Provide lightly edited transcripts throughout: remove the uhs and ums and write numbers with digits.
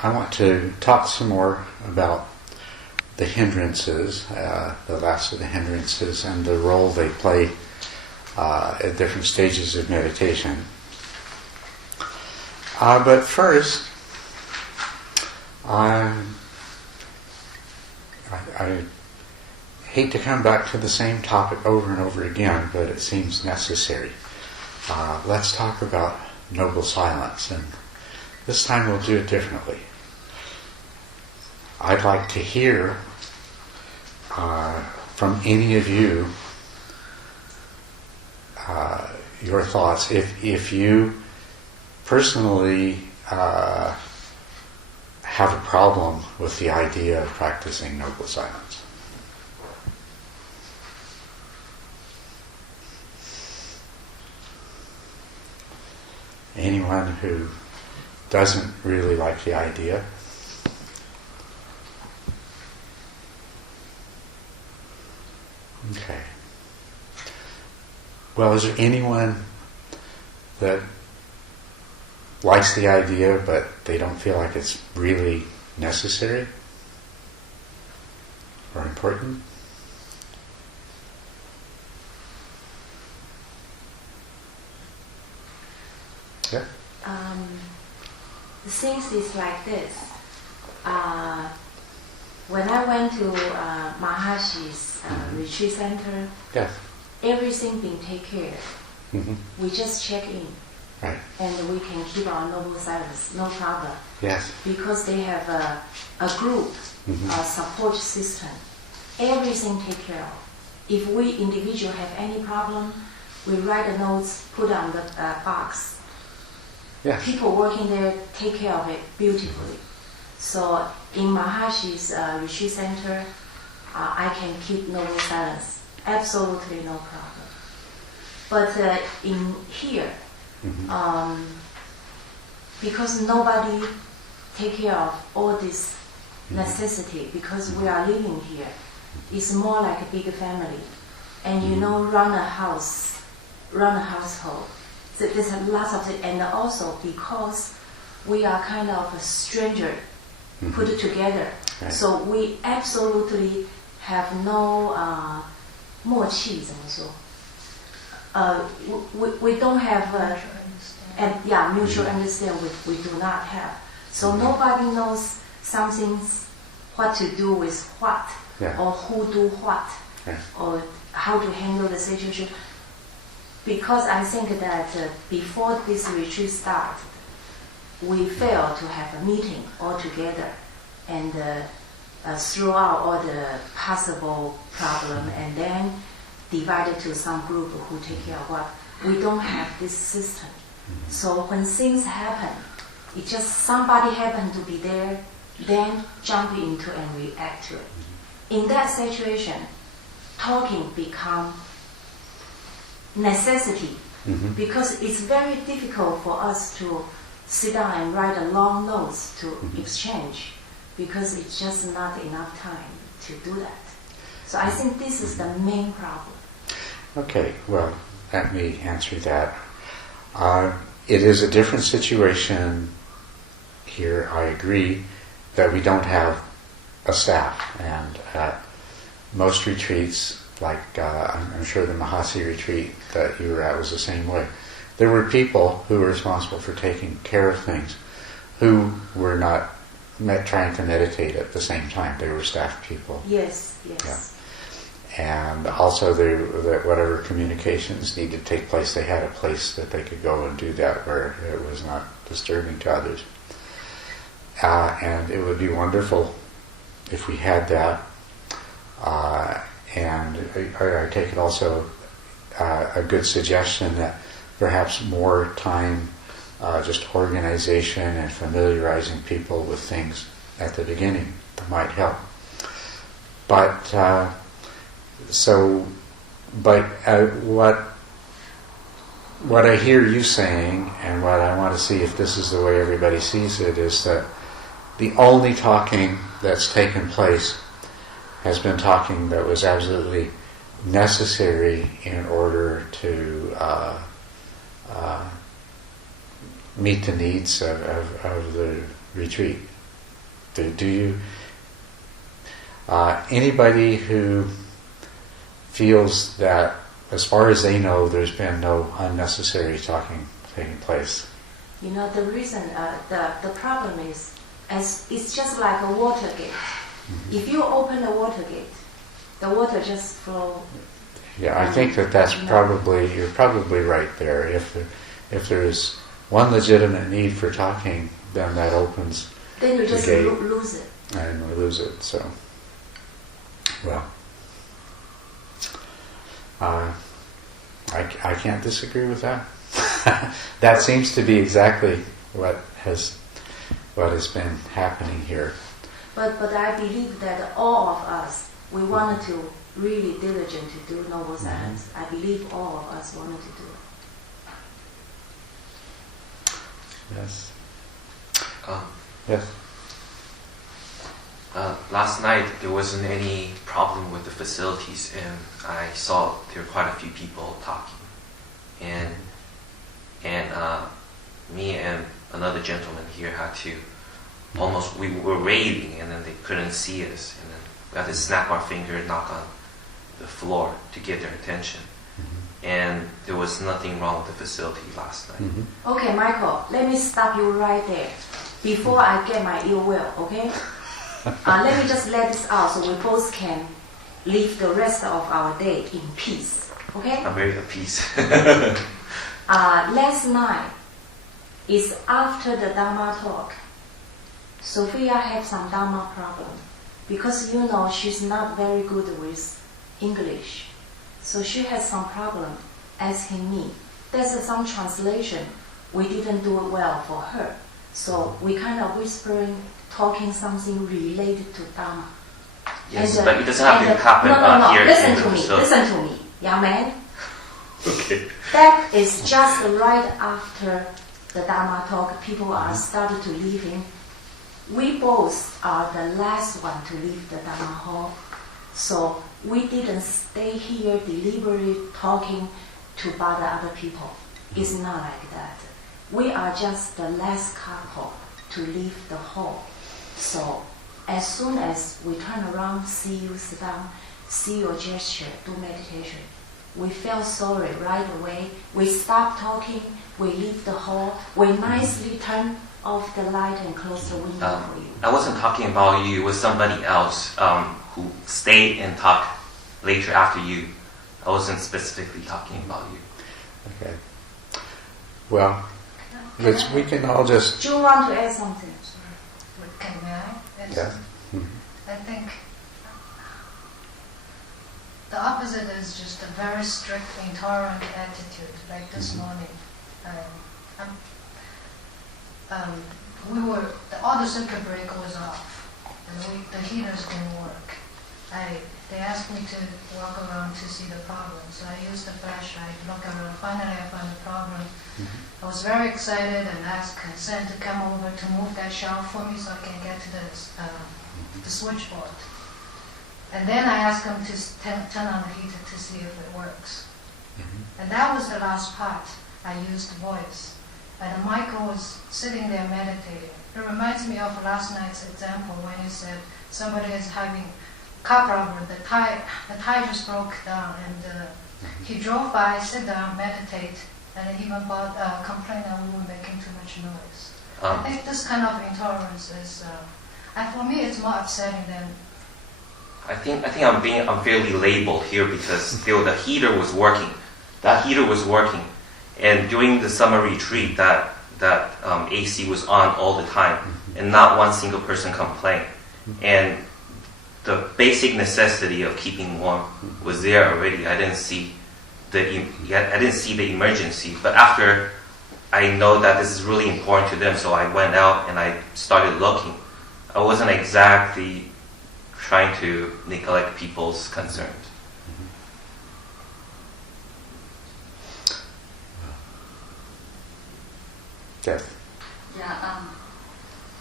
I want to talk some more about the hindrances, the last of the hindrances, and the role they play at different stages of meditation. But first, I hate to come back to the same topic over and over again, but it seems necessary. Let's talk about noble silence, and this time we'll do it differently. I'd like to hear from any of you your thoughts. If you personally have a problem with the idea of practicing noble silence. Anyone who doesn't really like the idea? Okay. Well, is there anyone that likes the idea but they don't feel like it's really necessary or important? Yeah. The things is like this. When I went to Mahashi's retreat center, Yes. everything been taken care of. Mm-hmm. We just check in, Right. and we can keep our noble silence, no problem. Yes. Because they have a group, a support system. Everything take care of. If we individual have any problem, we write the notes, put on the box. Yes. People working there take care of it beautifully. So in Mahashi's retreat center, I can keep noble silence. Absolutely no problem. But in here, because nobody take care of all this necessity, because we are living here, it's more like a big family. And run a household. So there's lots of it, and also because we are kind of a stranger put together, Right. so we absolutely have no 默契怎么说？we don't have mutual understand. We do not have. So nobody knows something what to do with what, or who do what, or how to handle the situation. Because I think that before this retreat started, we failed to have a meeting all together and throw out all the possible problem and then divide it to some group who take care of what. We don't have this system. So when things happen, it just somebody happened to be there, then jump into and react to it. In that situation, talking become necessity, because it's very difficult for us to sit down and write a long notes to exchange, because it's just not enough time to do that. So I think this is the main problem. Okay, well, let me answer that. It is a different situation here, I agree, that we don't have a staff. And at most retreats, like I'm sure the Mahasi retreat that you were at was the same way. There were people who were responsible for taking care of things who were not trying to meditate at the same time. They were staff people. Yes. Yeah. And also whatever communications needed to take place, they had a place that they could go and do that where it was not disturbing to others. And it would be wonderful if we had that. And I take it also a good suggestion that perhaps more time, just organization and familiarizing people with things at the beginning might help. But what I hear you saying, and what I want to see if this is the way everybody sees it, is that the only talking that's taken place has been talking that was absolutely necessary in order to meet the needs of the retreat. Do you? Anybody who feels that, as far as they know, there's been no unnecessary talking taking place. You know, the reason, the problem is, it's just like a water gate. Mm-hmm. If you open the water gate, the water just flow. Yeah, I think that's probably, you're probably right there. If there's one legitimate need for talking, then that opens then you just lose it. And we lose it, so. Well, I can't disagree with that. That seems to be exactly what has been happening here. But I believe that all of us, we wanted to really diligent to do noble science. I believe all of us wanted to do it. Yes. Yes. Last night there wasn't any problem with the facilities, and I saw there were quite a few people talking, and me and another gentleman here had to we were waving, and then they couldn't see us, and then we had to snap our finger and knock on the floor to get their attention. Mm-hmm. And there was nothing wrong with the facility last night. Mm-hmm. Okay, Michael, let me stop you right there before I get my ill will, okay? Let me just let this out so we both can live the rest of our day in peace, okay? I'm very at peace. Last night is after the Dharma talk. Sophia had some Dharma problem because you know she's not very good with English. So she has some problem asking me. There's some translation. We didn't do it well for her. So we kind of whispering, talking something related to Dharma. Yes, but it doesn't have to happen here. Listen to me, young man. Okay. That is just right after the Dharma talk. People are started to leaving. We both are the last one to leave the Dharma hall. So we didn't stay here deliberately talking to bother other people. It's not like that. We are just the last couple to leave the hall. So as soon as we turn around, see you sit down, see your gesture, do meditation, we felt sorry right away. We stopped talking, we leave the hall, we nicely turn off the light and close the window for you. I wasn't talking about you, it was somebody else who stayed and talked later after you. I wasn't specifically talking about you. Okay. Well, we can all just... Do you want to add something? May I? Yeah. Mm-hmm. I think the opposite is just a very strict, intolerant attitude. Like this morning, all the circuit breaker was off, and the heaters didn't work. They asked me to walk around to see the problem, so I used the flashlight, look around. Finally, I found the problem. I was very excited and asked Zen to come over to move that shelf for me so I can get to the switchboard. And then I asked him to turn on the heater to see if it works. Mm-hmm. And that was the last part. I used voice. And Michael was sitting there meditating. It reminds me of last night's example when you said somebody is having car problem, the tire just broke down, and he drove by, sit down, meditate, and even complained that we were making too much noise. I think this kind of intolerance is, and for me, it's more upsetting than. I think I'm unfairly labeled here because still the heater was working. That heater was working, and during the summer retreat, that AC was on all the time, and not one single person complained. And the basic necessity of keeping warm was there already. I didn't see the emergency, but after I know that this is really important to them, so I went out and I started looking. I wasn't exactly trying to neglect people's concerns. Yes. Yeah,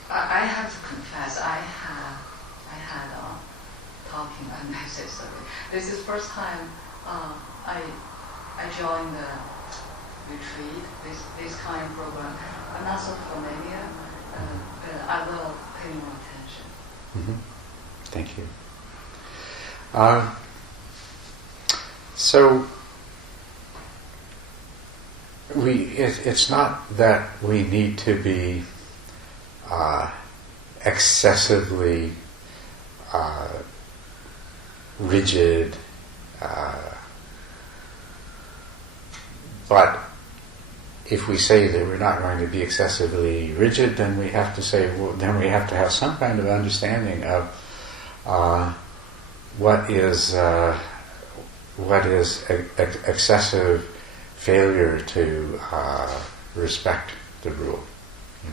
I have to confess, I had talking unnecessary. This is first time I joined the retreat, this kind of program. I'm not so familiar, but I will pay more attention. Mm-hmm. Thank you. So it's not that we need to be excessively rigid, but if we say that we're not going to be excessively rigid, then we have to say, well, then we have to have some kind of understanding of what is excessive failure to respect the rule, you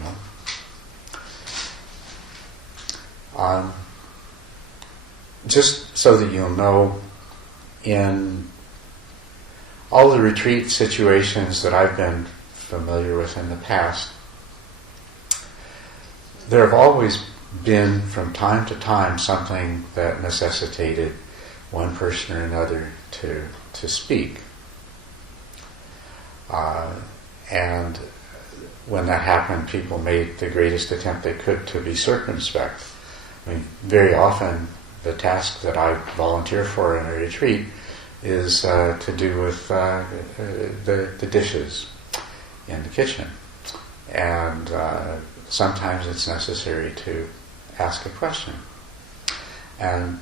know. Just so that you'll know, in all the retreat situations that I've been familiar with in the past, there have always been from time to time something that necessitated one person or another to speak. And when that happened, people made the greatest attempt they could to be circumspect. I mean, very often the task that I volunteer for in a retreat is to do with the dishes in the kitchen. And sometimes it's necessary to ask a question. And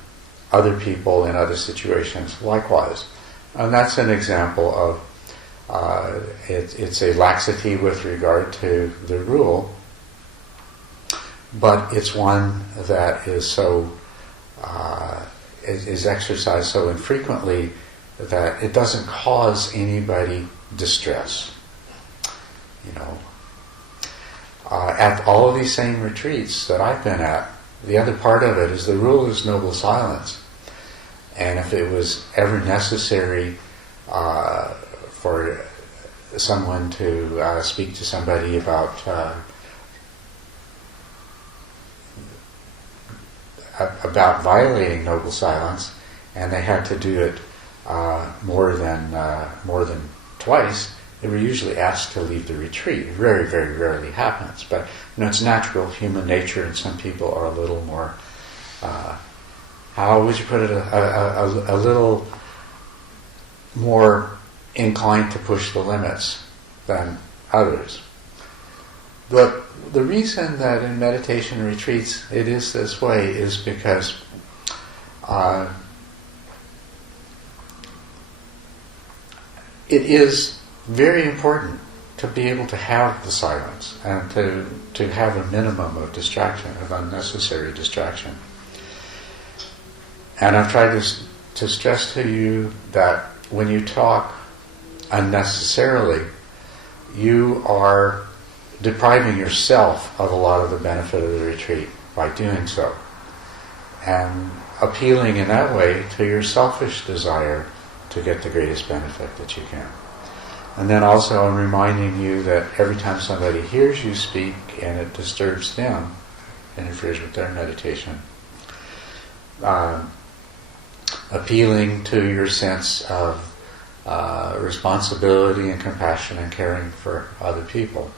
other people in other situations likewise. And that's an example of it's a laxity with regard to the rule, but it's one that is so is exercised so infrequently that it doesn't cause anybody distress. You know, at all of these same retreats that I've been at, the other part of it is the rule is noble silence. And if it was ever necessary for someone to speak to somebody about violating noble silence, and they had to do it more than twice, they were usually asked to leave the retreat. It very, very rarely happens, but you know, it's natural human nature, and some people are a little more, how would you put it, a little more inclined to push the limits than others. But the reason that in meditation retreats it is this way is because it is very important to be able to have the silence and to have a minimum of distraction, of unnecessary distraction. And I've tried to stress to you that when you talk unnecessarily, you are depriving yourself of a lot of the benefit of the retreat by doing so, and appealing in that way to your selfish desire to get the greatest benefit that you can. And then also I'm reminding you that every time somebody hears you speak and it disturbs them, interferes with their meditation, appealing to your sense of responsibility and compassion and caring for other people.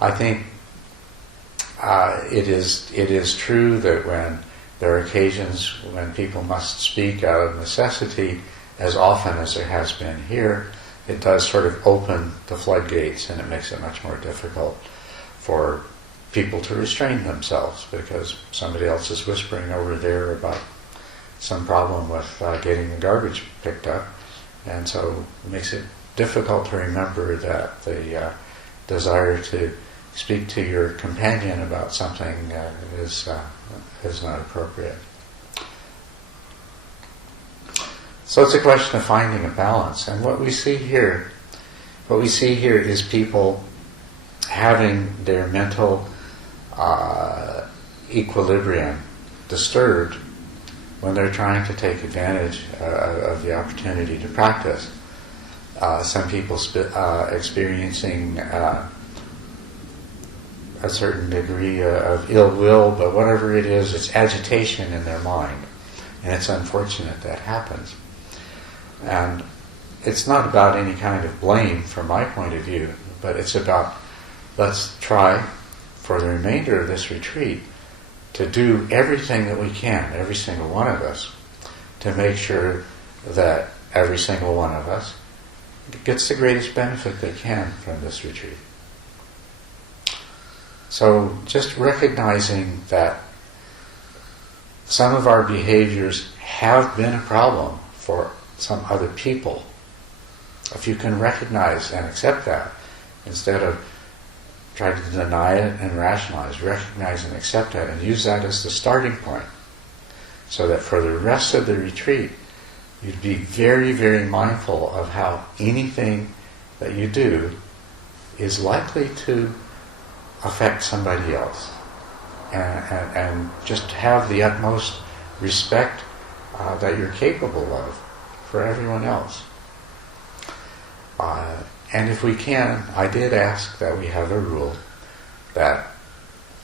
I think it is true that when there are occasions when people must speak out of necessity, as often as there has been here, it does sort of open the floodgates, and it makes it much more difficult for people to restrain themselves because somebody else is whispering over there about some problem with getting the garbage picked up, and so it makes it difficult to remember that the desire to speak to your companion about something is not appropriate. So it's a question of finding a balance, and what we see here is people having their mental equilibrium disturbed when they're trying to take advantage of the opportunity to practice. Some people experiencing a certain degree of ill will, but whatever it is, it's agitation in their mind, and it's unfortunate that happens. And it's not about any kind of blame from my point of view, but it's about, let's try for the remainder of this retreat to do everything that we can, every single one of us, to make sure that every single one of us gets the greatest benefit they can from this retreat. So just recognizing that some of our behaviors have been a problem for some other people. If you can recognize and accept that, instead of trying to deny it and rationalize, recognize and accept that and use that as the starting point, so that for the rest of the retreat, you'd be very, very mindful of how anything that you do is likely to affect somebody else. And just have the utmost respect that you're capable of for everyone else. And if we can, I did ask that we have a rule that,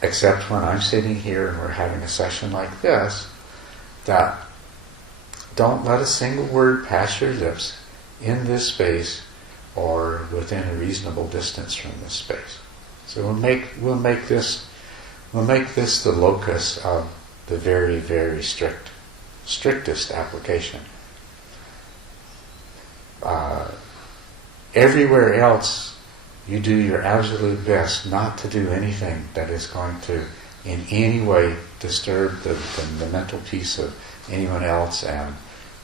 except when I'm sitting here and we're having a session like this, that don't let a single word pass your lips in this space or within a reasonable distance from this space. So we'll make this the locus of the very, very strictest application. Everywhere else, you do your absolute best not to do anything that is going to in any way disturb the mental peace of anyone else and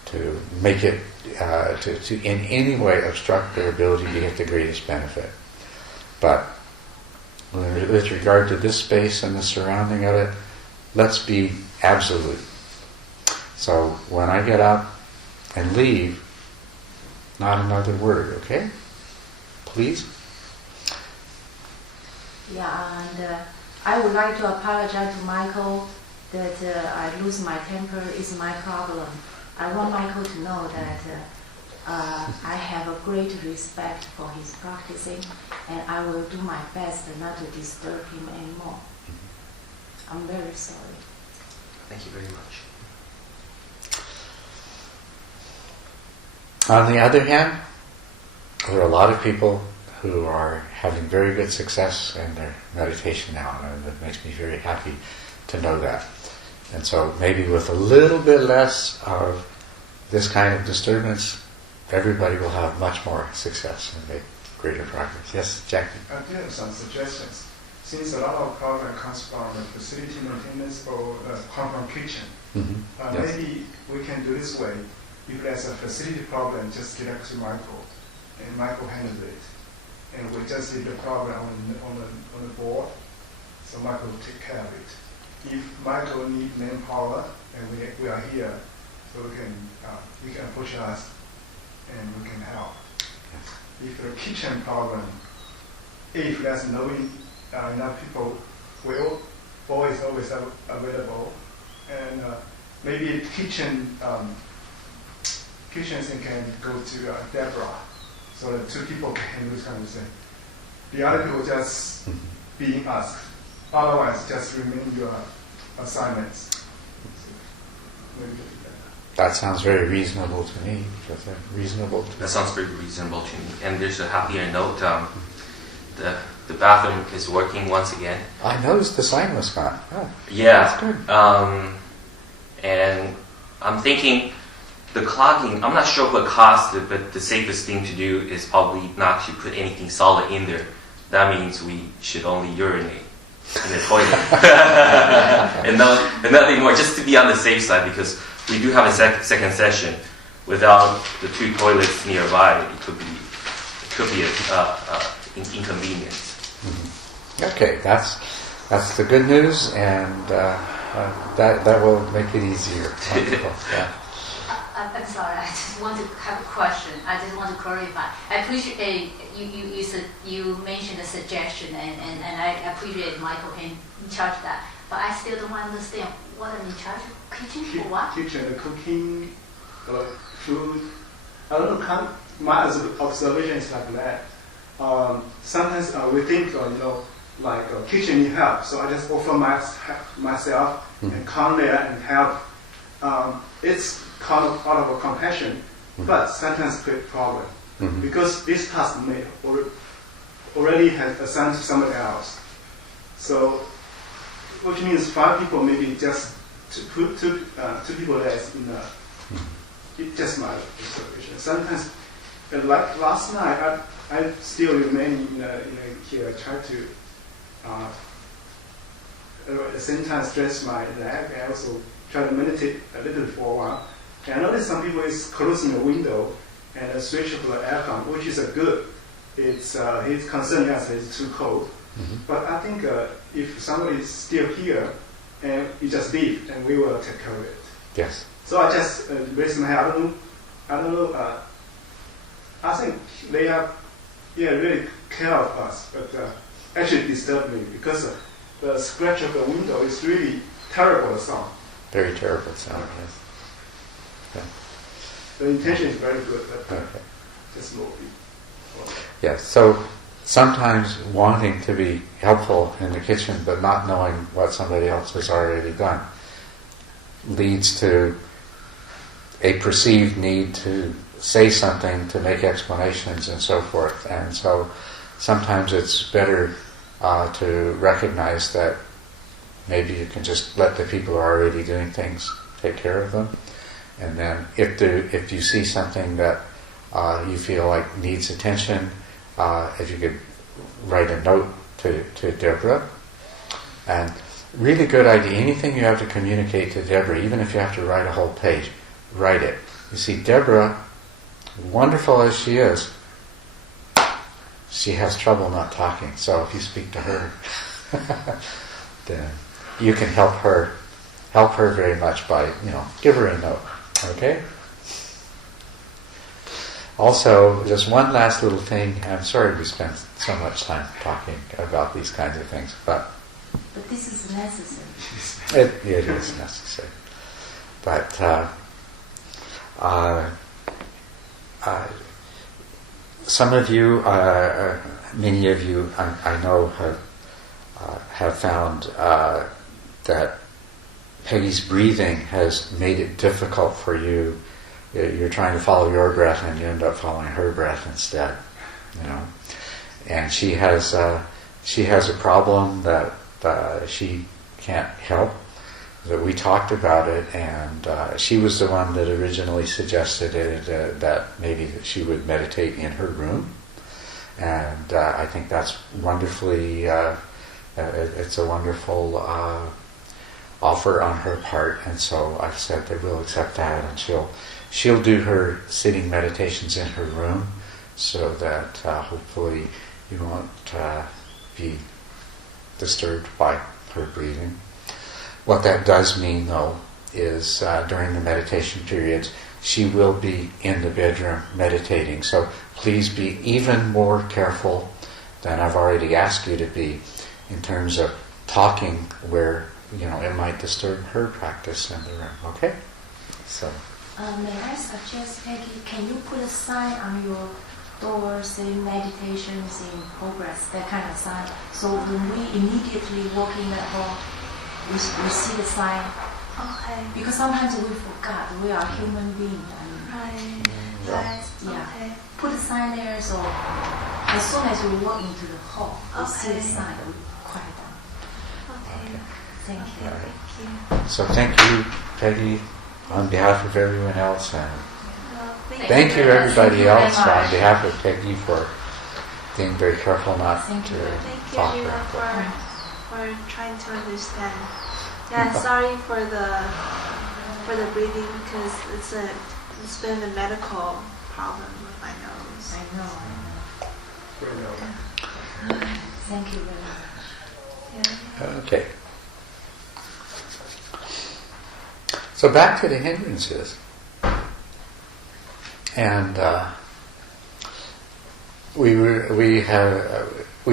to make it, to in any way obstruct their ability to get the greatest benefit. But with regard to this space and the surrounding of it, let's be absolute. So when I get up and leave, not another word, okay? Please? Yeah, and I would like to apologize to Michael that I lose my temper is my problem. I want Michael to know that I have a great respect for his practicing, and I will do my best not to disturb him anymore. I'm very sorry. Thank you very much. On the other hand, there are a lot of people who are having very good success in their meditation now, and it makes me very happy to know that. And so maybe with a little bit less of this kind of disturbance, everybody will have much more success and make greater progress. Yes, Jackie? I do have some suggestions. Since a lot of problem comes from the facility maintenance or come from kitchen, Yes. maybe we can do this way. If there's a facility problem, just get up to Michael, and Michael handles it. And we just leave the problem on the board, so Michael will take care of it. If Michael needs manpower, and we are here, so we can approach us, and we can help. If the kitchen problem, if there's no enough people, will always available, and maybe kitchen thing can go to Deborah, so that two people can do this kind of thing. The other people just being asked. Otherwise, just remain your assignments. So maybe That sounds very reasonable to me. That sounds very reasonable to me. And there's a happier note. The bathroom is working once again. I noticed the sign was gone. Oh, Yeah. that's good. And I'm thinking the clogging, I'm not sure what caused it, but the safest thing to do is probably not to put anything solid in there. That means we should only urinate in the toilet. and nothing more, just to be on the safe side, because we do have a second session. Without the two toilets nearby, it could be an inconvenience. Okay, that's the good news, and that will make it easier. Wonderful. Yeah. I'm sorry, I just want to have a question. I just want to clarify. I appreciate you mentioned a suggestion, and I appreciate Michael can in charge of that. But I still don't understand what I'm in charge of. Kitchen for what? Kitchen, cooking, food. I don't know. My observation is like that. Sometimes we think, kitchen need help, so I just offer myself and come there and help. It's kind of out of a compassion, but sometimes create problem because this task may already has assigned to somebody else. So which means 5 people, maybe just two people less in a. It's just my observation. Sometimes, like last night, I still remain here. I try to, at the same time, stretch my leg. I also try to meditate a little bit for a while. And I notice some people is closing the window and switch for the aircon, which is a good. It's his concern, yes, it's too cold. Mm-hmm. But I think if somebody is still here, and you just leave, and we will take care of it. Yes. So I just raised my hand. I don't know. I think they are, really care of us, but actually disturb me because the scratch of the window is really terrible sound. Very terrible sound. Yes. Yeah. The intention is very good, but okay. Just low. Yes. So sometimes wanting to be helpful in the kitchen, but not knowing what somebody else has already done, leads to a perceived need to say something, to make explanations and so forth. And so sometimes it's better to recognize that maybe you can just let the people who are already doing things take care of them. And then if you see something that you feel like needs attention, if you could write a note to Deborah. And really good idea, anything you have to communicate to Deborah, even if you have to write a whole page, write it. You see, Deborah, wonderful as she is, she has trouble not talking. So if you speak to her, then you can help her very much by, give her a note. Okay? Also, just one last little thing. I'm sorry we spent so much time talking about these kinds of things, but this is necessary. It is necessary. But some of you, many of you, I know have found that Peggy's breathing has made it difficult for you. You're trying to follow your breath and you end up following her breath instead, And she has a problem that she can't help. That we talked about it, and she was the one that originally suggested it, that maybe she would meditate in her room. And I think that's wonderfully. It's a wonderful offer on her part, and so I've said that we'll accept that, and she'll do her sitting meditations in her room, so that hopefully you won't be disturbed by her breathing. What that does mean, though, is during the meditation periods, she will be in the bedroom meditating. So please be even more careful than I've already asked you to be in terms of talking where it might disturb her practice in the room. Okay? So. May I suggest, Peggy, can you put a sign on your door saying meditations in progress, that kind of sign, so when we immediately walk in the hall, we see the sign. Okay. Because sometimes we forgot we are human beings. Right. Yeah. Okay. Put a sign there, so as soon as we walk into the hall, we see the sign, we quiet down. Okay. Thank you. Thank you. So thank you, Peggy, on behalf of everyone else, and thank you everybody else on behalf of Peggy for being very careful not to talk Thank you her. for trying to understand. Yeah, sorry for the breathing, because it's been a medical problem with my nose. I know. Thank you very much. Yeah. Okay. So back to the hindrances. And we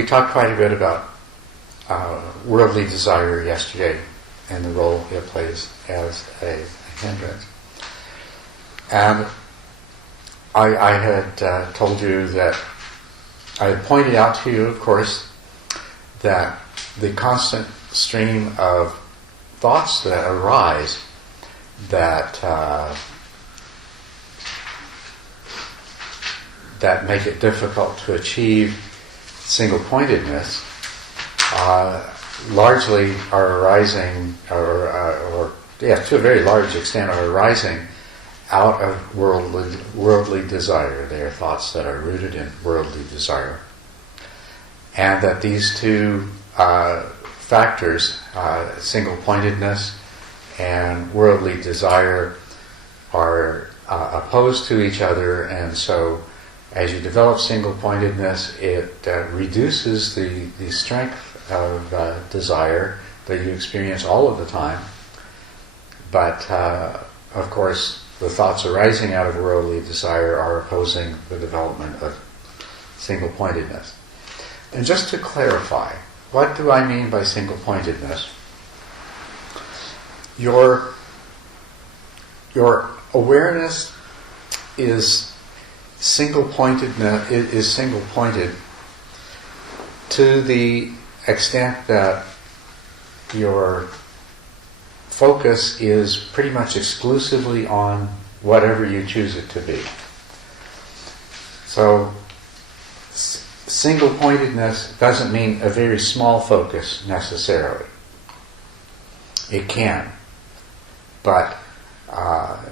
talked quite a bit about worldly desire yesterday and the role it plays as a hindrance. And I had told you that I had pointed out to you, of course, that the constant stream of thoughts that arise that make it difficult to achieve single-pointedness largely are arising, or to a very large extent are arising out of worldly desire. They are thoughts that are rooted in worldly desire. And that these two factors, single-pointedness and worldly desire, are opposed to each other, and so as you develop single-pointedness, it reduces the strength of desire that you experience all of the time. But, of course, the thoughts arising out of worldly desire are opposing the development of single-pointedness. And just to clarify, what do I mean by single-pointedness? Your awareness is single-pointed to the extent that your focus is pretty much exclusively on whatever you choose it to be. So single-pointedness doesn't mean a very small focus necessarily. It can, but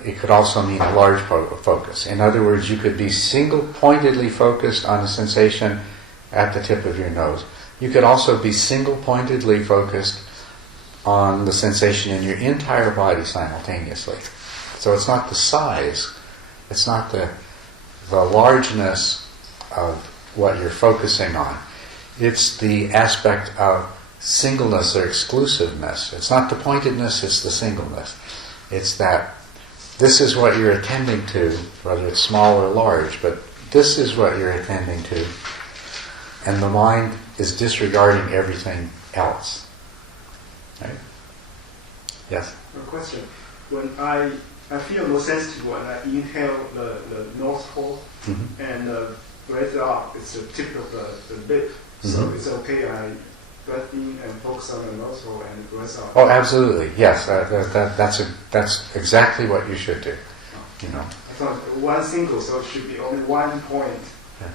it could also mean a large focus. In other words, you could be single-pointedly focused on a sensation at the tip of your nose. You could also be single-pointedly focused on the sensation in your entire body simultaneously. So it's not the size, it's not the largeness of what you're focusing on. It's the aspect of singleness or exclusiveness. It's not the pointedness, it's the singleness. It's that this is what you're attending to, whether it's small or large, but this is what you're attending to, and the mind is disregarding everything else. Right? Yes? A question. When I feel more sensitive when I inhale the nose hole and breathe out, it's the tip of the lip. So it's okay, I breathe in and focus on the nose hole and breathe out. Oh, absolutely. Yes, that's exactly what you should do. You know. I thought one single, so it should be only one point. Yeah.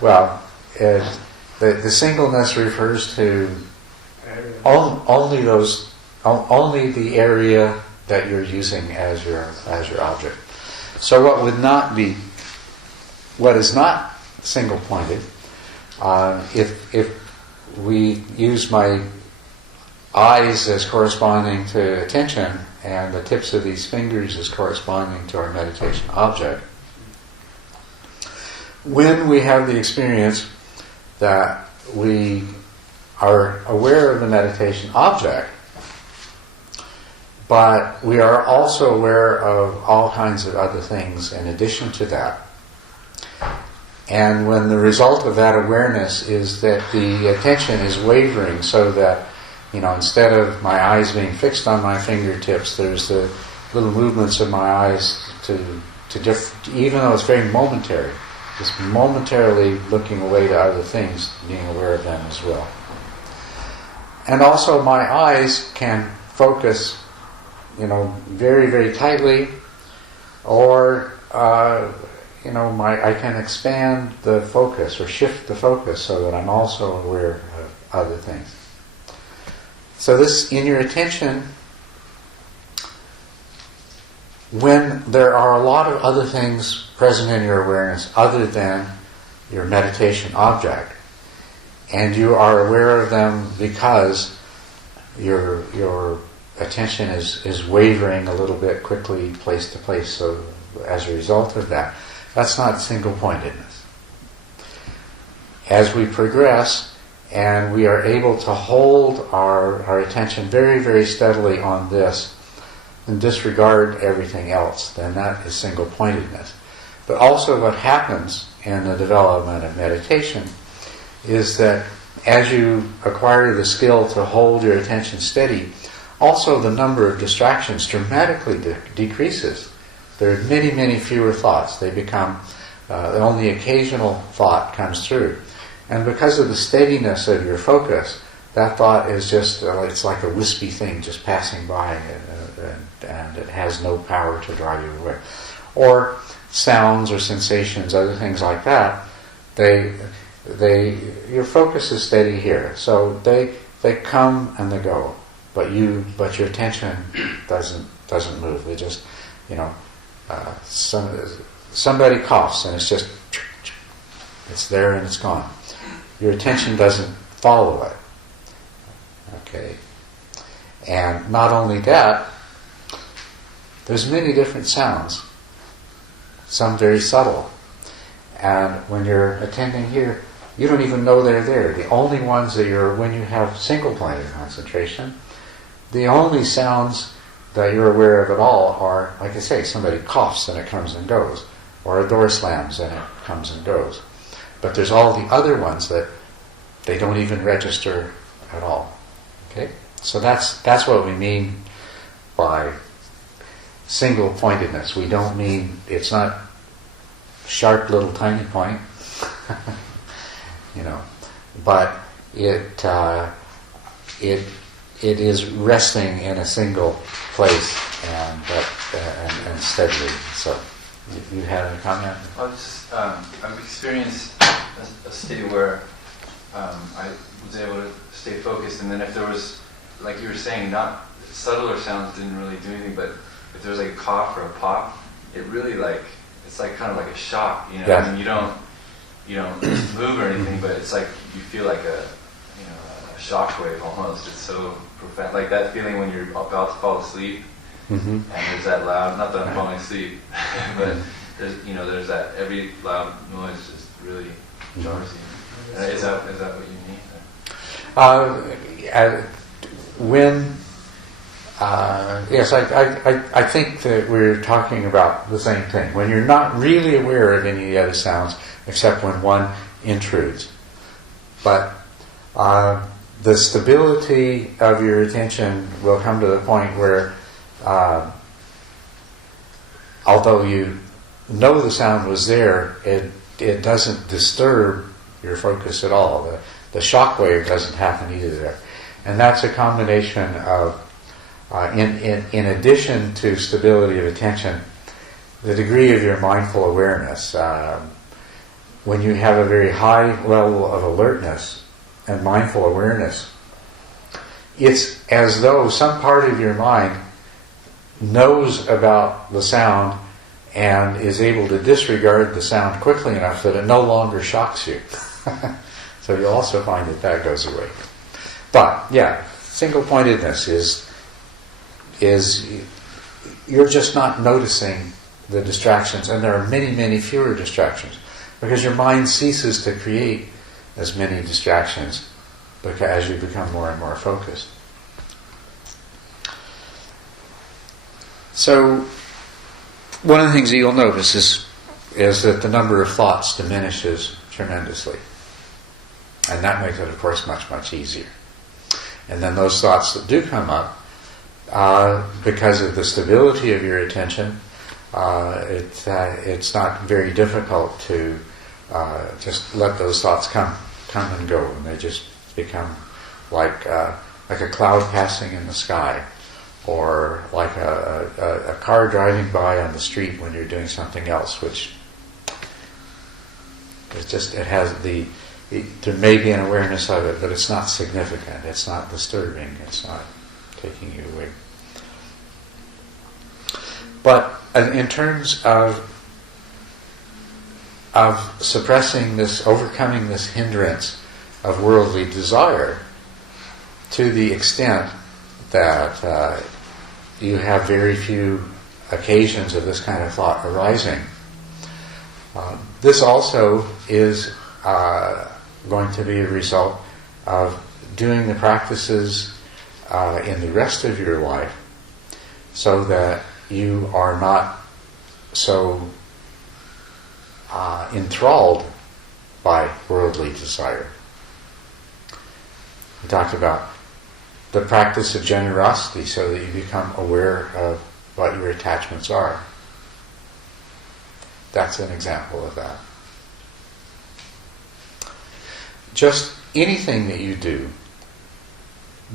Well, the singleness refers to only the area that you're using as your object. So what is not single-pointed, if we use my eyes as corresponding to attention and the tips of these fingers as corresponding to our meditation object, when we have the experience that we are aware of the meditation object, but we are also aware of all kinds of other things in addition to that. And when the result of that awareness is that the attention is wavering, so that, instead of my eyes being fixed on my fingertips, there's the little movements of my eyes to even though it's very momentary, just momentarily looking away to other things, being aware of them as well. And also my eyes can focus, very, very tightly, or I can expand the focus or shift the focus so that I'm also aware of other things. So this, in your attention, when there are a lot of other things present in your awareness other than your meditation object, and you are aware of them because your attention is wavering a little bit quickly place to place, so as a result of that, that's not single-pointedness. As we progress and we are able to hold our attention very, very steadily on this and disregard everything else, then that is single-pointedness. But also what happens in the development of meditation is that as you acquire the skill to hold your attention steady, also the number of distractions dramatically decreases. There are many, many fewer thoughts. They become, only occasional thought comes through. And because of the steadiness of your focus, that thought is just, it's like a wispy thing just passing by, and it has no power to draw you away. Or sounds or sensations, other things like that, your focus is steady here. So they come and they go, but your attention doesn't move. It just, somebody coughs and it's there and it's gone. Your attention doesn't follow it. Okay. And not only that, there's many different sounds, some very subtle. And when you're attending here, you don't even know they're there. The only ones that when you have single-pointed concentration, the only sounds that you're aware of at all are, like I say, somebody coughs and it comes and goes, or a door slams and it comes and goes. But there's all the other ones that they don't even register at all. Okay? So that's what we mean by single-pointedness. We don't mean, it's not sharp little tiny point, but it is resting in a single place and steadily. So, you had a comment? I've experienced a state where I was able to stay focused, and then if there was, like you were saying, not subtler sounds didn't really do anything, but if there was like a cough or a pop, it really it's like kind of like a shock, Yeah. I mean, you don't move or anything, but it's like you feel like a shock wave almost. It's so profound, like that feeling when you're about to fall asleep, and there's that loud. Not that I'm falling asleep, but there's that every loud noise just really jars you. Is that what you mean? Yes, I think that we're talking about the same thing. When you're not really aware of any of the other sounds, except when one intrudes. But the stability of your attention will come to the point where, although you know the sound was there, it doesn't disturb your focus at all. The shock wave doesn't happen either there. And that's a combination of, in addition to stability of attention, the degree of your mindful awareness. When you have a very high level of alertness and mindful awareness, it's as though some part of your mind knows about the sound and is able to disregard the sound quickly enough that it no longer shocks you. So you'll also find that goes away. But, yeah, single-pointedness is you're just not noticing the distractions, and there are many, many fewer distractions, because your mind ceases to create as many distractions as you become more and more focused. So, one of the things that you'll notice is that the number of thoughts diminishes tremendously. And that makes it, of course, much, much easier. And then those thoughts that do come up, because of the stability of your attention, it's not very difficult to just let those thoughts come and go, and they just become like a cloud passing in the sky, or like a car driving by on the street when you're doing something else, which there may be an awareness of it, but it's not significant, it's not disturbing, it's not taking you away. But in terms of suppressing this, overcoming this hindrance of worldly desire, to the extent that you have very few occasions of this kind of thought arising, this also is going to be a result of doing the practices in the rest of your life, so that you are not so enthralled by worldly desire. We talked about the practice of generosity, so that you become aware of what your attachments are. That's an example of that. Just anything that you do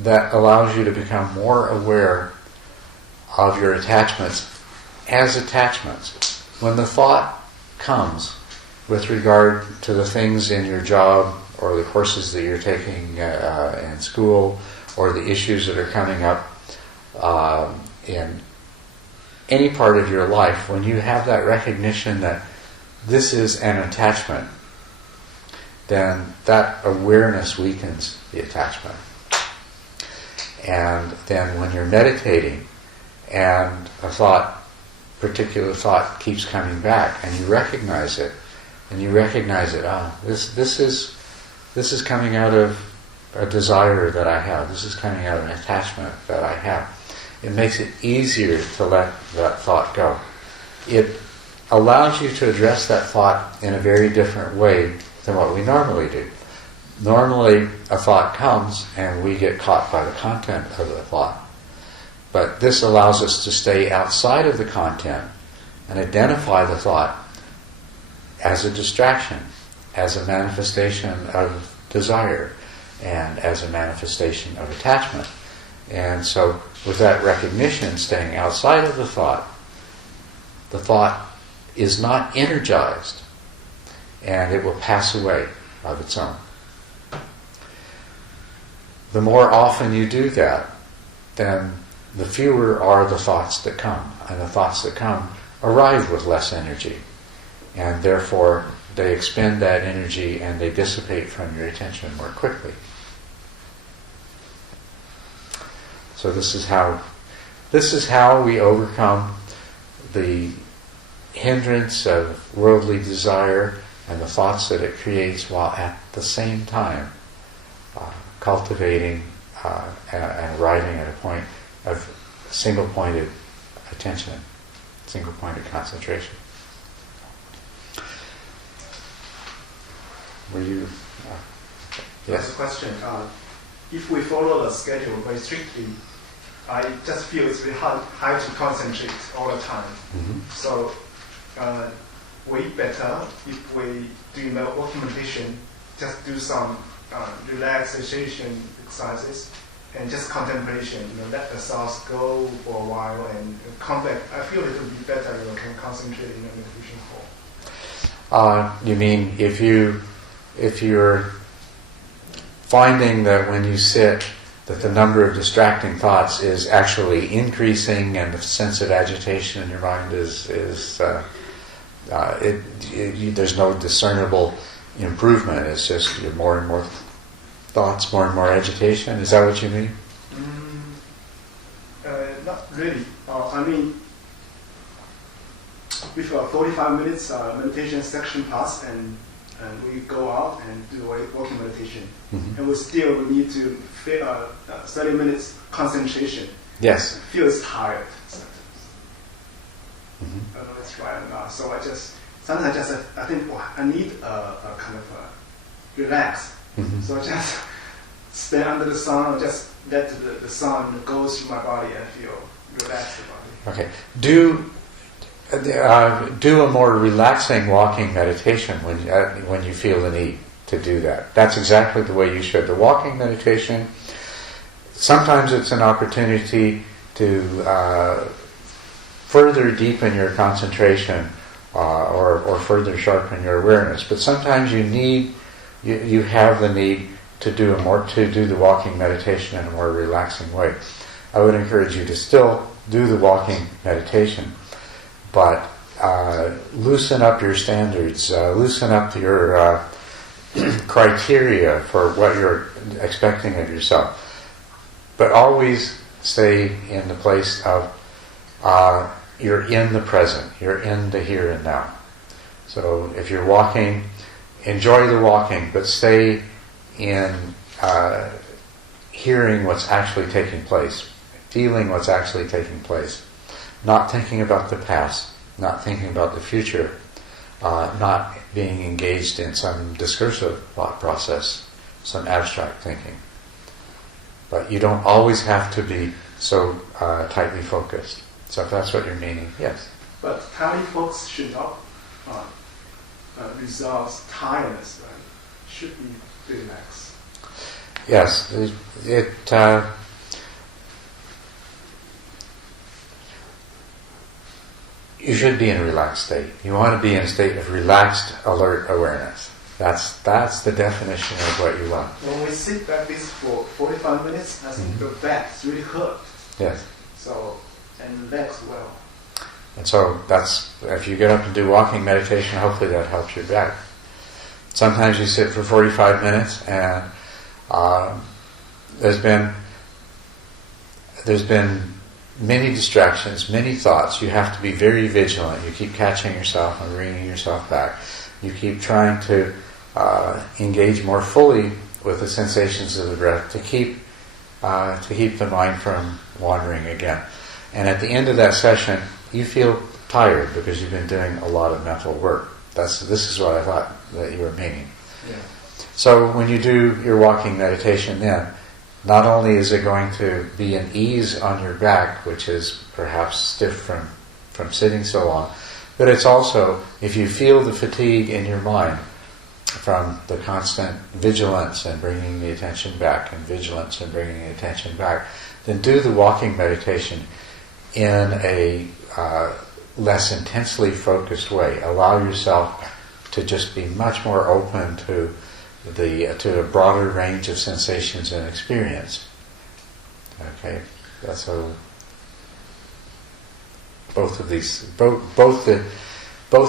that allows you to become more aware of your attachments as attachments. When the thought comes with regard to the things in your job or the courses that you're taking in school, or the issues that are coming up in any part of your life, when you have that recognition that this is an attachment, then that awareness weakens the attachment. And then when you're meditating and a particular thought keeps coming back, and you recognize it, this is coming out of a desire that I have, this is coming out of an attachment that I have. It makes it easier to let that thought go. It allows you to address that thought in a very different way than what we normally do. Normally, a thought comes and we get caught by the content of the thought. But this allows us to stay outside of the content and identify the thought as a distraction, as a manifestation of desire, and as a manifestation of attachment. And so, with that recognition, staying outside of the thought is not energized, and it will pass away of its own. The more often you do that, then the fewer are the thoughts that come, and the thoughts that come arrive with less energy, and therefore they expend that energy and they dissipate from your attention more quickly. So this is how we overcome the hindrance of worldly desire and the thoughts that it creates, while at the same time cultivating and arriving at a point of single-pointed attention, single-pointed concentration. Were you? Yes. That's a question. If we follow the schedule very strictly, I just feel it's really hard to concentrate all the time. Mm-hmm. So, way better if we do walking meditation, just do some relaxation exercises and just contemplation. Let the thoughts go for a while and come back. I feel it will be better. Can concentrate in a meditation hall. You mean if you're finding that when you sit, that the number of distracting thoughts is actually increasing, and the sense of agitation in your mind there's no discernible improvement. It's just you're more and more thoughts, more and more agitation. Is that what you mean? Not really. I mean, with a 45 minutes meditation section pass, and we go out and do walking meditation. Mm-hmm. And we still need to feel 30 minutes concentration. Yes. Feels tired sometimes. Mm-hmm. I don't know if it's right or not. So sometimes I think I need a kind of relax. Mm-hmm. So I just stay under the sun, or just let the sun go through my body and feel relaxed about it. Okay. Do a more relaxing walking meditation when you feel the need to do that. That's exactly the way you should. The walking meditation, sometimes it's an opportunity to further deepen your concentration or further sharpen your awareness. But sometimes you have the need to do the walking meditation in a more relaxing way. I would encourage you to still do the walking meditation, but loosen up your standards, loosen up your criteria for what you're expecting of yourself. But always stay in the place of you're in the present, you're in the here and now. So if you're walking, enjoy the walking, but stay in hearing what's actually taking place, feeling what's actually taking place. Not thinking about the past, not thinking about the future, not being engaged in some discursive thought process, some abstract thinking. But you don't always have to be so tightly focused. So if that's what you're meaning, yes. But tightly focused should not resolve tiredness, right? Should be relaxed. Yes, you should be in a relaxed state. You want to be in a state of relaxed, alert awareness. That's the definition of what you want. When we sit like this for 45 minutes, I think the back is really hurt. Yes. So, and legs well. And so that's, if you get up and do walking meditation, hopefully that helps your back. Sometimes you sit for 45 minutes and there's been many distractions, many thoughts. You have to be very vigilant. You keep catching yourself and bringing yourself back. You keep trying to engage more fully with the sensations of the breath to keep the mind from wandering again. And at the end of that session, you feel tired because you've been doing a lot of mental work. This is what I thought that you were meaning. Yeah. So when you do your walking meditation then, not only is it going to be an ease on your back, which is perhaps stiff from sitting so long, but it's also, if you feel the fatigue in your mind from the constant vigilance and bringing the attention back, and vigilance and bringing the attention back, then do the walking meditation in a less intensely focused way. Allow yourself to just be much more open to a broader range of sensations and experience. Okay, so both of these, both the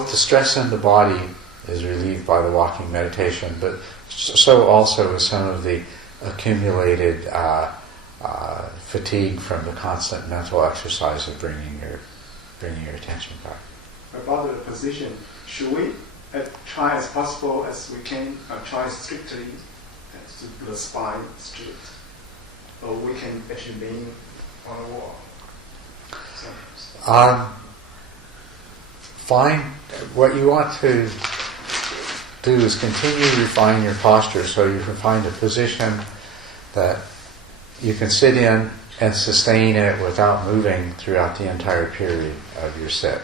stress in the body is relieved by the walking meditation, but so also is some of the accumulated fatigue from the constant mental exercise of bringing your attention back. About the position, should we try as possible as we can try strictly to keep the spine straight, or we can actually lean on a wall? Fine. What you want to do is continue to refine your posture so you can find a position that you can sit in and sustain it without moving throughout the entire period of your sit.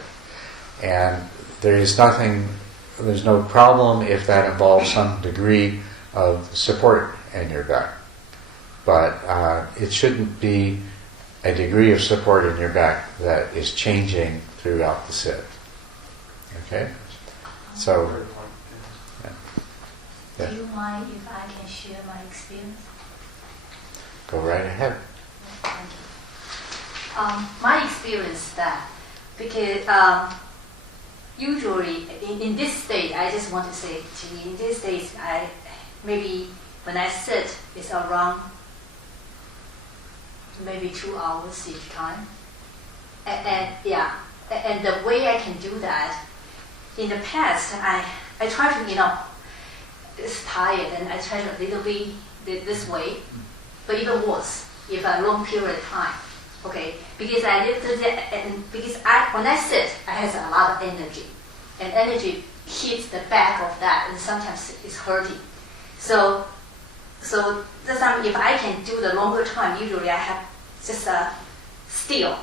And there's no problem if that involves some degree of support in your back. But it shouldn't be a degree of support in your back that is changing throughout the sit. Okay? So, yeah. Do you mind if I can share my experience? Go right ahead. Thank you. My experience that, because usually in this state, I just want to say to you, in this state, maybe when I sit, it's around maybe 2 hours each time. And the way I can do that, in the past, I try to, it's tired, and I try to a little bit this way, but even worse, if a long period of time, okay, because when I sit, I have a lot of energy, and energy hits the back of that, and sometimes it's hurting. So this time, if I can do the longer time, usually I have just still,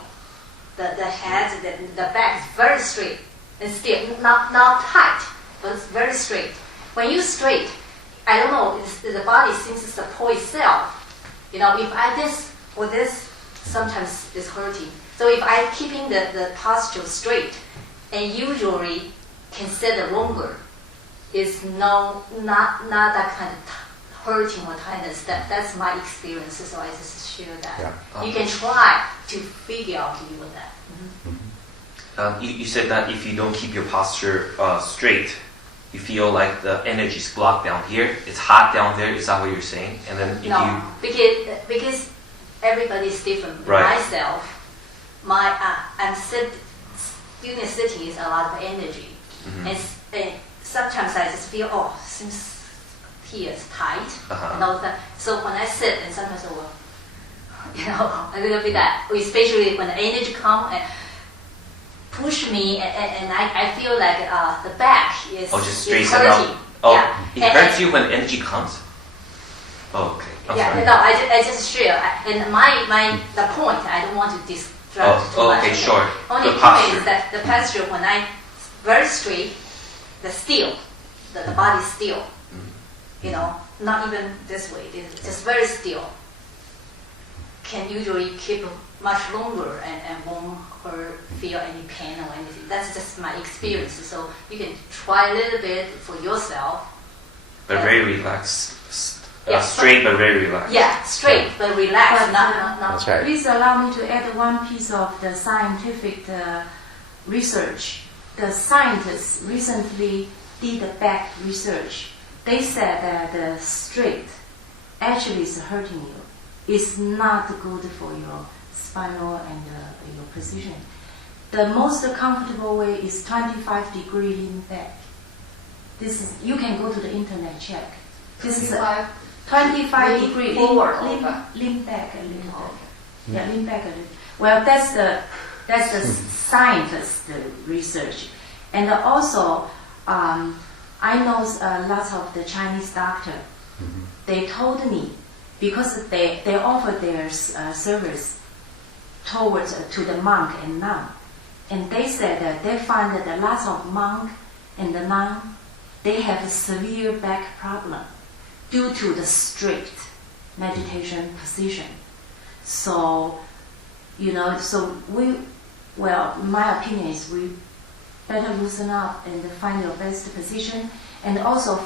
the head, the back is very straight and still, not tight, but it's very straight. When you straight, I don't know, the body seems to support itself. If I this or this, sometimes it's hurting. So if I keeping the posture straight, and usually can sit longer, it's not that kind of hurting or tightness. That's my experience. So I just share that. Yeah. You can try to figure out to do that. Mm-hmm. You said that if you don't keep your posture straight, you feel like the energy is blocked down here. It's hot down there. Is that what you're saying? And then if because everybody is different. Right. Myself, student sitting is a lot of energy, mm-hmm. and sometimes I just feel seems here is tight, and all that. So when I sit, and sometimes I will, a little bit that, especially when the energy comes and push me, and I feel like the back is just straight hurting. It hurts you when energy comes? Oh, okay. I'm sorry. No, I just share. And the point, I don't want to distract too much. Okay, sure. Only the point posture. is that the posture, when I very straight, the body is still. Not even this way. It's just very still. Can usually keep much longer and won't feel any pain or anything. That's just my experience. So you can try a little bit for yourself but very relaxed. Yeah, Straight but very relaxed. Yeah, straight but relaxed. Not. That's right. Please allow me to add one piece of the scientific research. The scientists recently did a back research. They said that the straight actually is hurting you. It's not good for your spinal and your position. The most comfortable way is 25-degree lean back. This is, you can go to the internet check. This is 25-degree lean back a little bit. Yeah, lean back a little. Well, that's the scientist research, and also I know lots of the Chinese doctor. They told me because they offer their service towards to the monk and nun, and they said that they find that lots of monk and the nun they have a severe back problem due to the strict meditation position. So, my opinion is we better loosen up and find your best position. And also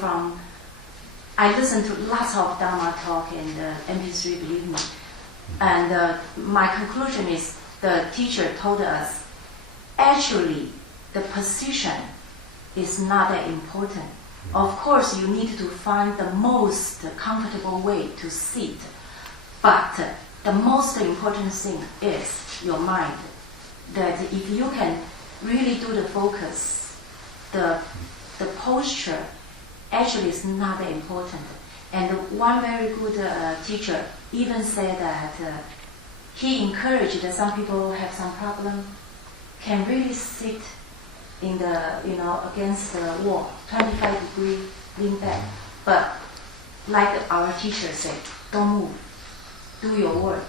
I listen to lots of Dharma talk and MP3, believe me. And my conclusion is the teacher told us, actually, the position is not that important. Of course, you need to find the most comfortable way to sit, but the most important thing is your mind. That if you can really do the focus, the posture actually is not that important. And one very good teacher even said that he encouraged that some people have some problem can really sit in the, against the wall, 25-degree lean back. But like our teacher said, don't move, do your work.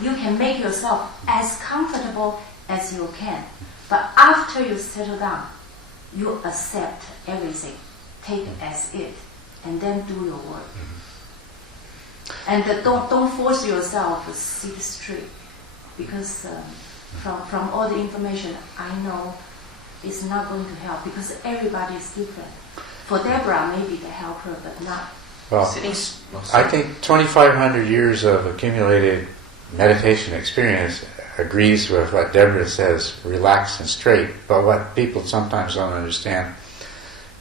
You can make yourself as comfortable as you can. But after you settle down, you accept everything, take it as it, and then do your work. And don't force yourself to sit straight, because from all the information I know, it's not going to help because everybody is different. For Deborah, maybe they help her, but not. Well, I think 2,500 years of accumulated meditation experience agrees with what Deborah says, relaxed and straight. But what people sometimes don't understand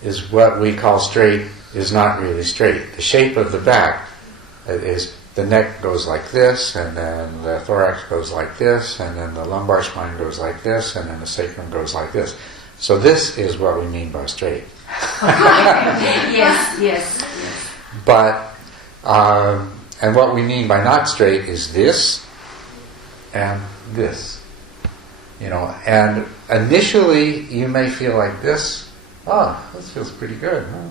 is what we call straight is not really straight. The shape of the back is the neck goes like this, and then the thorax goes like this, and then the lumbar spine goes like this, and then the sacrum goes like this. So this is what we mean by straight. Yes. But, and what we mean by not straight is this and this. And initially you may feel like this. Oh, this feels pretty good. Huh?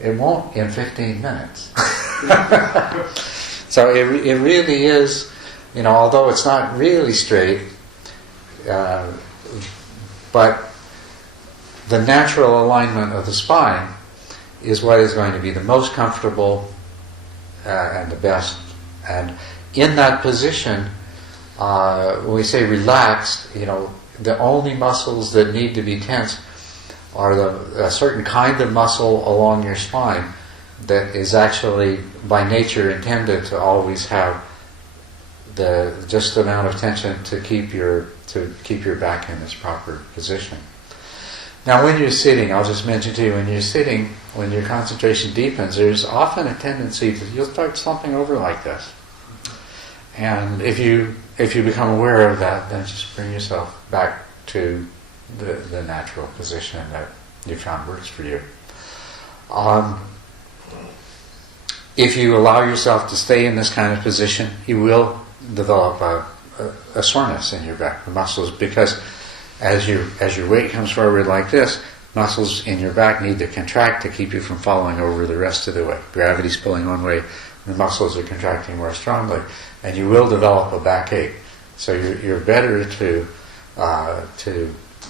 It won't in 15 minutes. So it really is, although it's not really straight, but the natural alignment of the spine is what is going to be the most comfortable and the best. And in that position, when we say relaxed, the only muscles that need to be tense are a certain kind of muscle along your spine that is actually by nature intended to always have the just amount of tension to keep your back in its proper position. Now when you're sitting, I'll just mention to you, when you're sitting, when your concentration deepens, there's often a tendency that you'll start slumping over like this. And if you become aware of that, then just bring yourself back to the natural position that you found works for you. If you allow yourself to stay in this kind of position, you will develop a soreness in your back, the muscles, because as your weight comes forward like this, muscles in your back need to contract to keep you from falling over the rest of the way. Gravity's pulling one way, the muscles are contracting more strongly, and you will develop a backache. So you're better to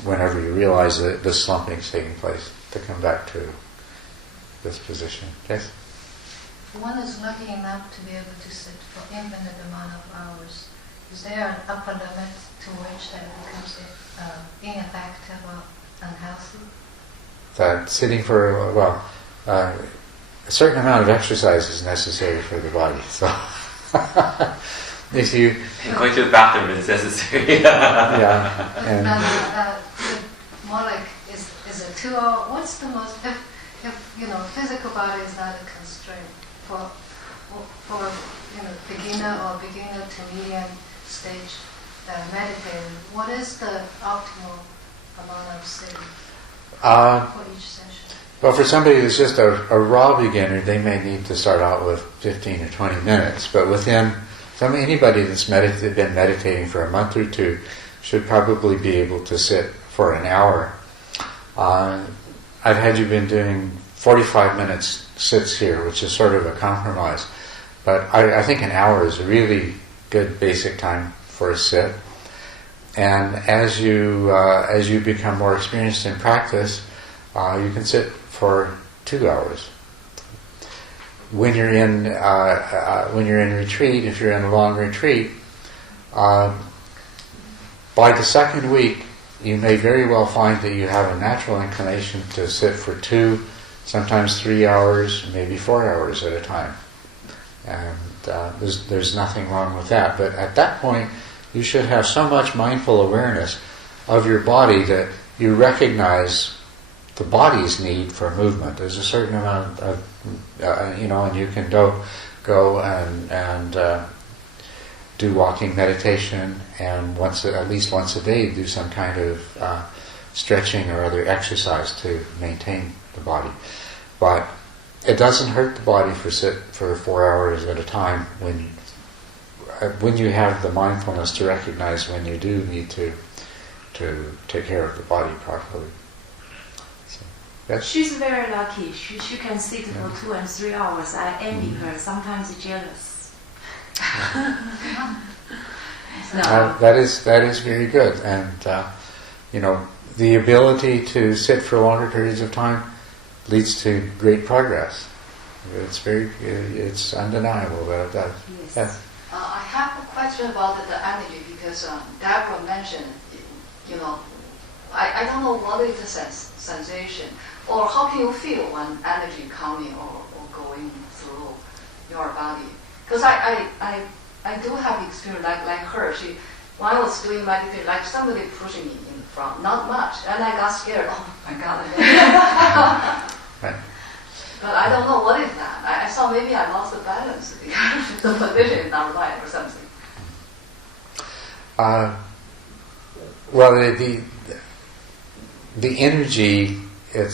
whenever you realize that the slumping is taking place, to come back to this position. Yes? One is lucky enough to be able to sit for infinite amount of hours. Is there an upper limit to which that becomes ineffective or unhealthy? That sitting for, a certain amount of exercise is necessary for the body. So if you going to the bathroom is necessary. yeah, and more like is a 2 hour. What's the most if physical body is not a constraint for beginner or beginner to medium stage meditating? What is the optimal amount of sitting for each session? Well, for somebody who's just a raw beginner, they may need to start out with 15 or 20 minutes. But anybody that's been meditating for a month or two should probably be able to sit for an hour. I've had you been doing 45 minutes sits here, which is sort of a compromise. But I think an hour is a really good basic time for a sit. And as you become more experienced in practice, you can sit for 2 hours. When you're in retreat, if you're in a long retreat, by the second week, you may very well find that you have a natural inclination to sit for 2, sometimes 3 hours, maybe 4 hours at a time. And there's nothing wrong with that. But at that point, you should have so much mindful awareness of your body that you recognize the body's need for movement. There's a certain amount of, and you can go and do walking meditation, and at least once a day do some kind of stretching or other exercise to maintain the body. But it doesn't hurt the body for 4 hours at a time when you have the mindfulness to recognize when you do need to take care of the body properly. So, yes? She's very lucky. She can sit for 2 and 3 hours. I envy her. Sometimes jealous. No. That is very good, and the ability to sit for longer periods of time leads to great progress. It's undeniable that it does. Yes. Yes. I have a question about the energy because Deborah mentioned, I don't know what is the sensation or how can you feel when energy coming or going through your body? Because I do have experience like her. When I was doing meditation, like somebody pushing me in front, not much, and I got scared. Oh my God! Right. But I don't know what is that. I thought maybe I lost the balance because the position is not right or something. Well, the energy, it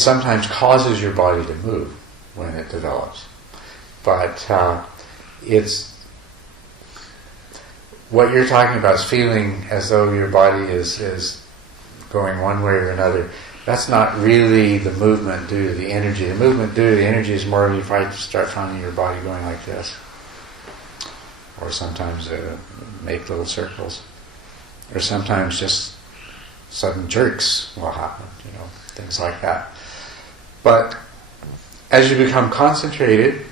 sometimes causes your body to move when it develops. But it's what you're talking about is feeling as though your body is going one way or another. That's not really the movement due to the energy. The movement due to the energy is more if I start finding your body going like this. Or sometimes make little circles. Or sometimes just sudden jerks will happen, things like that. But as you become concentrated,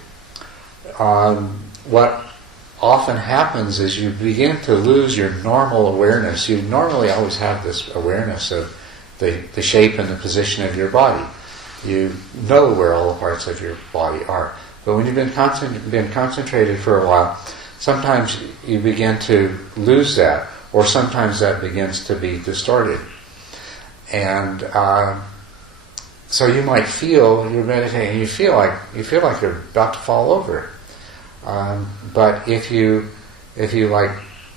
what often happens is you begin to lose your normal awareness. You normally always have this awareness of the shape and the position of your body. You know where all the parts of your body are. But when you've been concentrated for a while, sometimes you begin to lose that, or sometimes that begins to be distorted. And so you might feel you're meditating, you feel like you're about to fall over. But if you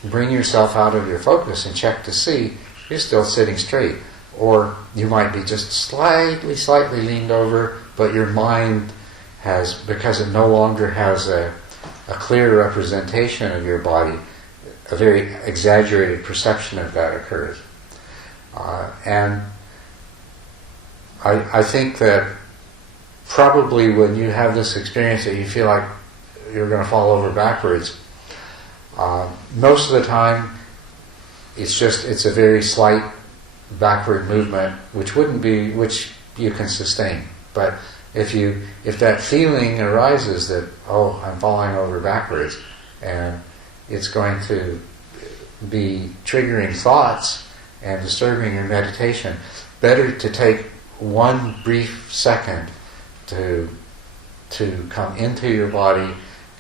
bring yourself out of your focus and check to see, you're still sitting straight. Or you might be just slightly leaned over, but your mind has, because it no longer has a clear representation of your body, a very exaggerated perception of that occurs. And I think that probably when you have this experience that you feel like you're going to fall over backwards, most of the time it's a very slight backward movement which you can sustain. But if that feeling arises that, I'm falling over backwards, and it's going to be triggering thoughts and disturbing your meditation, better to take one brief second to come into your body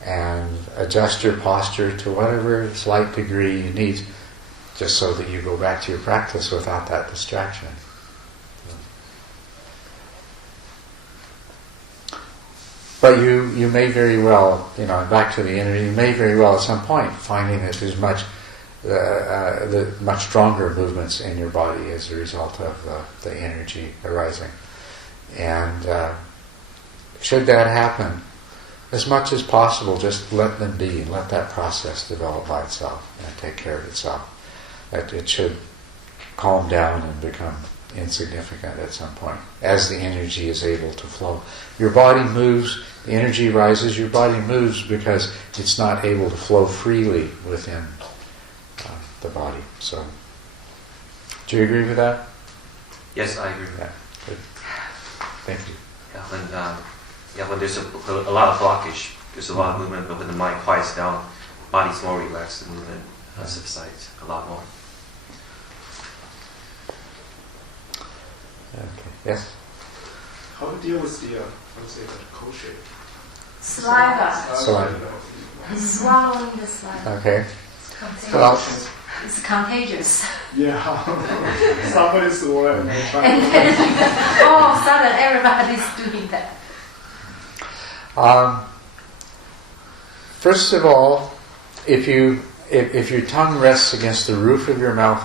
and adjust your posture to whatever slight degree you need, just so that you go back to your practice without that distraction. But you may very well, back to the energy, you may very well at some point finding that there's much stronger movements in your body as a result of the energy arising. And should that happen, as much as possible, just let them be and let that process develop by itself and take care of itself. That it should calm down and become insignificant at some point as the energy is able to flow. Your body moves, the energy rises, your body moves because it's not able to flow freely within the body. So, do you agree with that? Yes, I agree. Yeah, good. Thank you. When there's a lot of blockage, there's a lot of movement, but when the mind quiets down, body's more relaxed, the movement subsides a lot more. Okay. Yes? How to deal with the cold shape? Saliva. Swallowing the saliva. Okay. Well, It's contagious. Yeah. Somebody's swore and All of a sudden, everybody's doing that. First of all, if your tongue rests against the roof of your mouth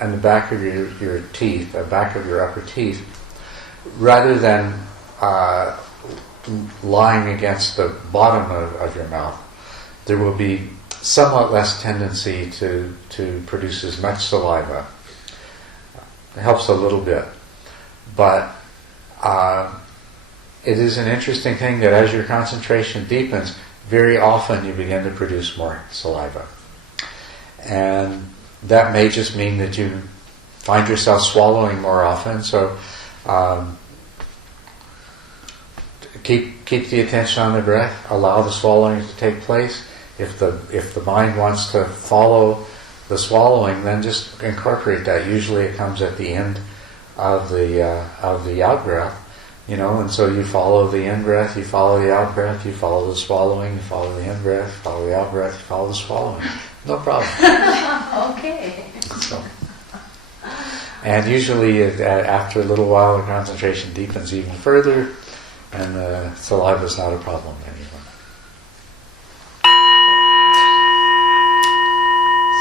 and the back of your teeth, the back of your upper teeth, rather than lying against the bottom of your mouth, there will be somewhat less tendency to produce as much saliva. It helps a little bit. But it is an interesting thing that as your concentration deepens, very often you begin to produce more saliva. And that may just mean that you find yourself swallowing more often. So keep the attention on the breath. Allow the swallowing to take place. If the mind wants to follow the swallowing, then just incorporate that. Usually it comes at the end of the out breath, and so you follow the in breath, you follow the out breath, you follow the swallowing, you follow the in breath, you follow the out breath, you follow the swallowing. No problem. Okay. So, and usually after a little while the concentration deepens even further, and the saliva is not a problem anymore.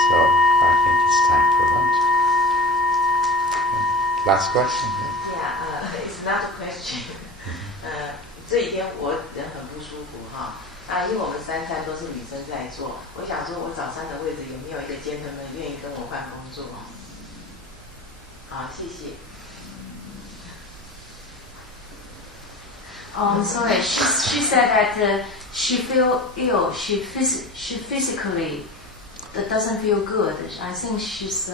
So I think it's time for lunch. Last question. Yeah, it's not a question. 这几天我人很不舒服哈，因为我们3餐都是女生在做，我想说我早餐的位置有没有一个 gentleman 愿意跟我换工作？好，谢谢。Sorry. She said that she feel ill. She physically doesn't feel good. I think she's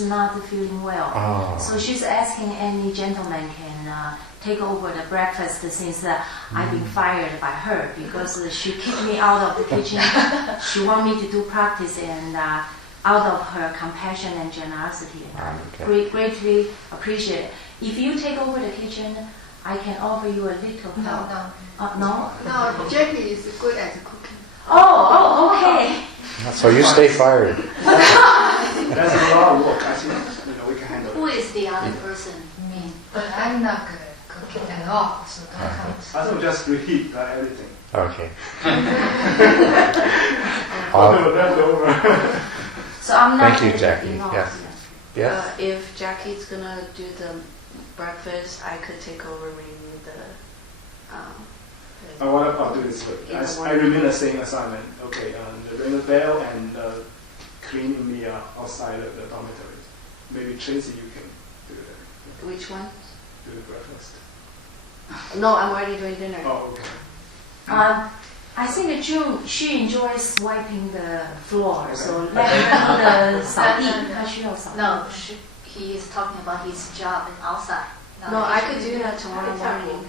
not feeling well. Oh. So she's asking any gentleman can take over the breakfast since I've been fired by her because she kicked me out of the kitchen. She want me to do practice and out of her compassion and generosity. Okay. Greatly appreciate it. If you take over the kitchen, I can offer you a little help. No? No, Jackie is good at cooking. Oh, okay. So you stay fired. That's a lot of work. I think we can handle it. Who is the other person? Me. But I'm not good at cooking at all, so don't come. I will just reheat everything. Okay. That's over. So I'm not. Thank you, Jackie. Yes. Yes. If Jackie's gonna do the breakfast, I could take over maybe the. What I'll do is I remain the same assignment. Okay, ring the bell and cleaning the outside of the dormitory. Maybe Tracy, you can do that. Which one? Do the breakfast. No, I'm already doing dinner. Oh, okay. I think that June, she enjoys wiping the floor, so let her do the 扫地，她需要扫地。 No, he is talking about his job outside. No, I could do that tomorrow morning.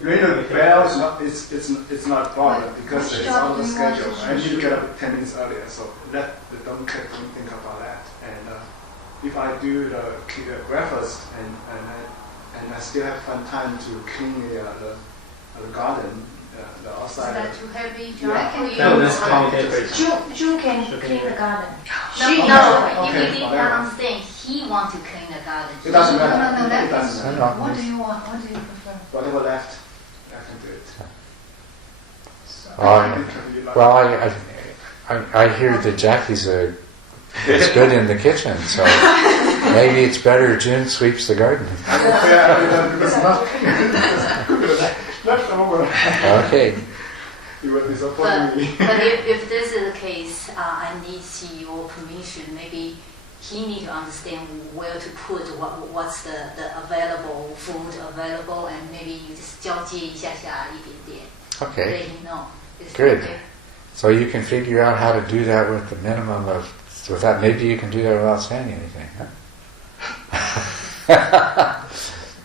Ringing the bell is not it's not a problem because it's on the schedule. I need to get up 10 minutes earlier, so don't think about that. And if I do the breakfast and and I still have fun time to clean the garden, the Is outside. that too heavy, John? Yeah. For you? No, that's complicated. June can clean the garden. No, She no, knows. you Okay, didn't whatever. understand. He want to clean the garden. It doesn't No, matter. no, that It doesn't is, matter. what do you want, what do you prefer? Whatever left, I can do it. So, I hear that Jackie's is good in the kitchen, so maybe it's better June sweeps the garden. Left over. Okay. You will disappoint me. But if this is the case, I need your permission. Maybe he need to understand where to put what's the available food available, and maybe you just 交接一下下一点点. Okay. Let him know. Is that Good. okay? So you can figure out how to do that with the minimum of, without, maybe you can do that without saying anything, huh?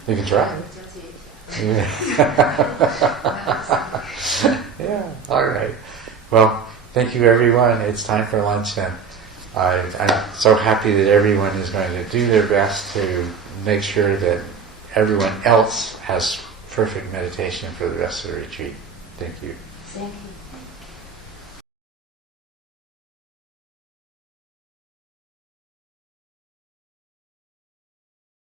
You can try. 交接一下. Yeah, all right. Well, thank you everyone. It's time for lunch then. I'm so happy that everyone is going to do their best to make sure that everyone else has perfect meditation for the rest of the retreat. Thank you. Thank you.